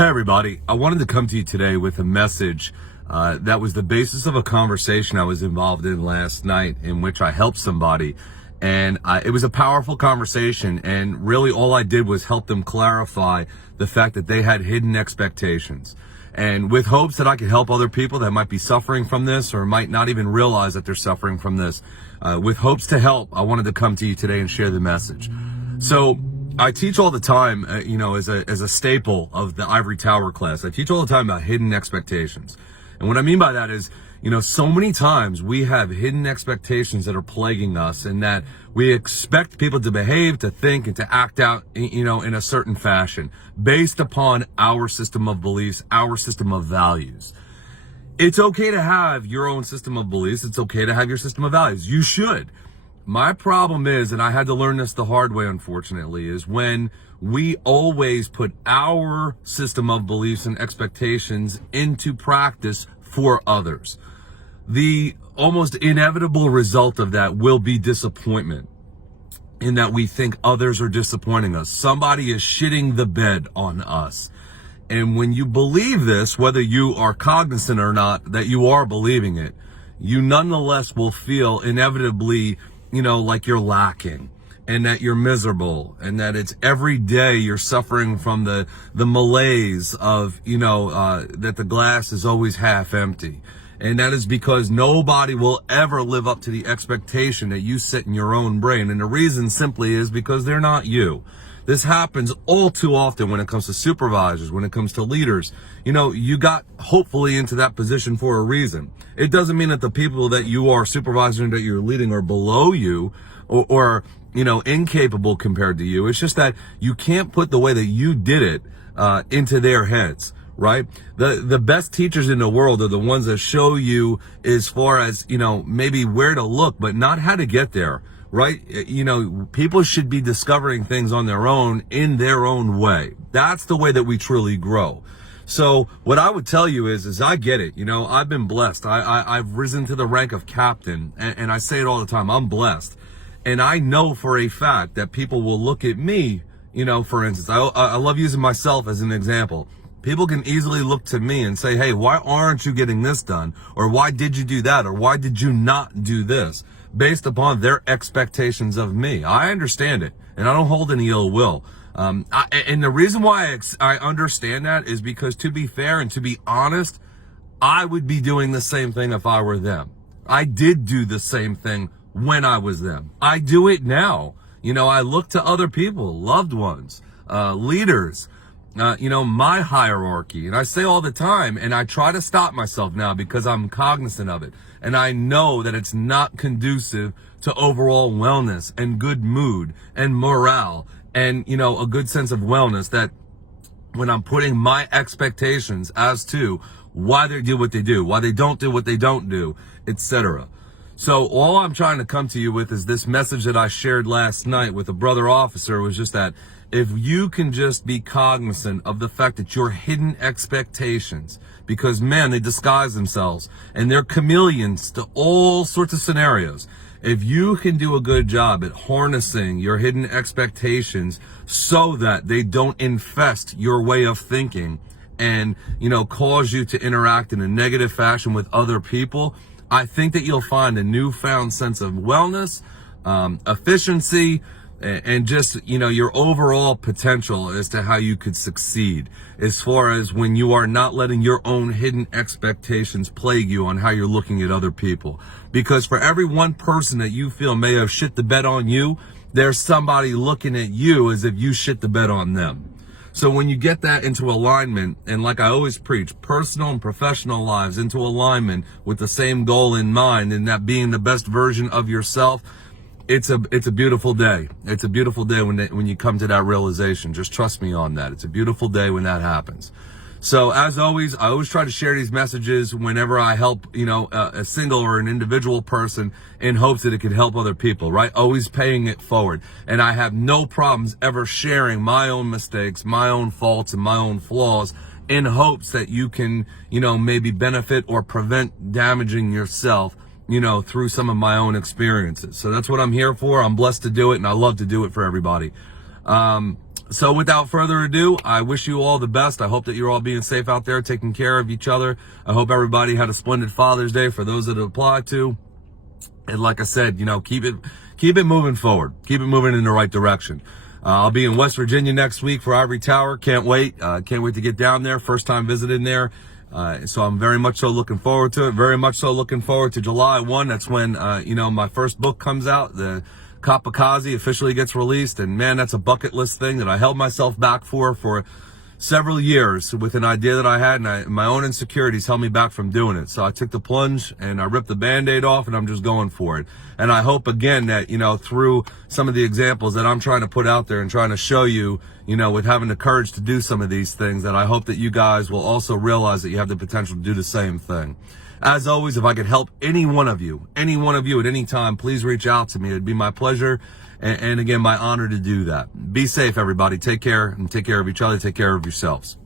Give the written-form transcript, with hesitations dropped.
Hey everybody, I wanted to come to you today with a message that was the basis of a conversation I was involved in last night in which I helped somebody, and it was a powerful conversation, and really all I did was help them clarify the fact that they had hidden expectations, and with hopes that I could help other people that might be suffering from this or might not even realize that they're suffering from this. With hopes to help, I wanted to come to you today and share the message. So I teach all the time, as a staple of the Ivory Tower class, I teach all the time about hidden expectations. And what I mean by that is, so many times we have hidden expectations that are plaguing us, and that we expect people to behave, to think, and to act out, in a certain fashion based upon our system of beliefs, our system of values. It's okay to have your own system of beliefs. It's okay to have your system of values. You should. My problem is, and I had to learn this the hard way, unfortunately, is when we always put our system of beliefs and expectations into practice for others. The almost inevitable result of that will be disappointment, in that we think others are disappointing us. Somebody is shitting the bed on us. And when you believe this, whether you are cognizant or not that you are believing it, you nonetheless will feel inevitably like you're lacking, and that you're miserable, and that it's every day you're suffering from the malaise of, that the glass is always half empty. And that is because nobody will ever live up to the expectation that you set in your own brain. And the reason simply is because they're not you. This happens all too often when it comes to supervisors, when it comes to leaders. You got hopefully into that position for a reason. It doesn't mean that the people that you are supervising, that you're leading, are below you or incapable compared to you. It's just that you can't put the way that you did it into their heads, right? The best teachers in the world are the ones that show you as far as, maybe where to look, but not how to get there. Right? People should be discovering things on their own in their own way. That's the way that we truly grow. So what I would tell you is I get it. I've been blessed. I've risen to the rank of captain, and I say it all the time. I'm blessed. And I know for a fact that people will look at me, for instance, I love using myself as an example. People can easily look to me and say, hey, why aren't you getting this done? Or why did you do that? Or why did you not do this? Based upon their expectations of me. I understand it, and I don't hold any ill will. And the reason why I understand that is because, to be fair and to be honest, I would be doing the same thing if I were them. I did do the same thing when I was them. I do it now. I look to other people, loved ones, leaders, my hierarchy. And I say all the time, and I try to stop myself now because I'm cognizant of it. And I know that it's not conducive to overall wellness and good mood and morale and, a good sense of wellness, that when I'm putting my expectations as to why they do what they do, why they don't do what they don't do, etc. So all I'm trying to come to you with is this message that I shared last night with a brother officer. Was just that if you can just be cognizant of the fact that your hidden expectations, because man, they disguise themselves and they're chameleons to all sorts of scenarios. If you can do a good job at harnessing your hidden expectations so that they don't infest your way of thinking and, cause you to interact in a negative fashion with other people, I think that you'll find a newfound sense of wellness, efficiency, and just, your overall potential as to how you could succeed, as far as when you are not letting your own hidden expectations plague you on how you're looking at other people. Because for every one person that you feel may have shit the bed on you, there's somebody looking at you as if you shit the bed on them. So when you get that into alignment, and like I always preach, personal and professional lives into alignment with the same goal in mind, and that being the best version of yourself, it's a beautiful day. It's a beautiful day when you come to that realization. Just trust me on that. It's a beautiful day when that happens. So as always, I always try to share these messages whenever I help, a single or an individual person, in hopes that it could help other people, right? Always paying it forward. And I have no problems ever sharing my own mistakes, my own faults, and my own flaws, in hopes that you can, maybe benefit or prevent damaging yourself, through some of my own experiences. So that's what I'm here for. I'm blessed to do it, and I love to do it for everybody. So without further ado, I wish you all the best. I hope that you're all being safe out there, taking care of each other. I hope everybody had a splendid Father's Day for those that it applied to. And like I said, keep it moving forward. Keep it moving in the right direction. I'll be in West Virginia next week for Ivory Tower. Can't wait. Can't wait to get down there. First time visiting there. So I'm very much so looking forward to it. Very much so looking forward to July 1. That's when, my first book comes out. The Kapakazi officially gets released, and man, that's a bucket list thing that I held myself back for several years with an idea that I had, and my own insecurities held me back from doing it. So I took the plunge and I ripped the Band-Aid off, and I'm just going for it. And I hope again that, through some of the examples that I'm trying to put out there and trying to show you, with having the courage to do some of these things, that I hope that you guys will also realize that you have the potential to do the same thing. As always, if I could help any one of you at any time, please reach out to me. It'd be my pleasure. And again, my honor to do that. Be safe, everybody. Take care, and take care of each other. Take care of yourselves.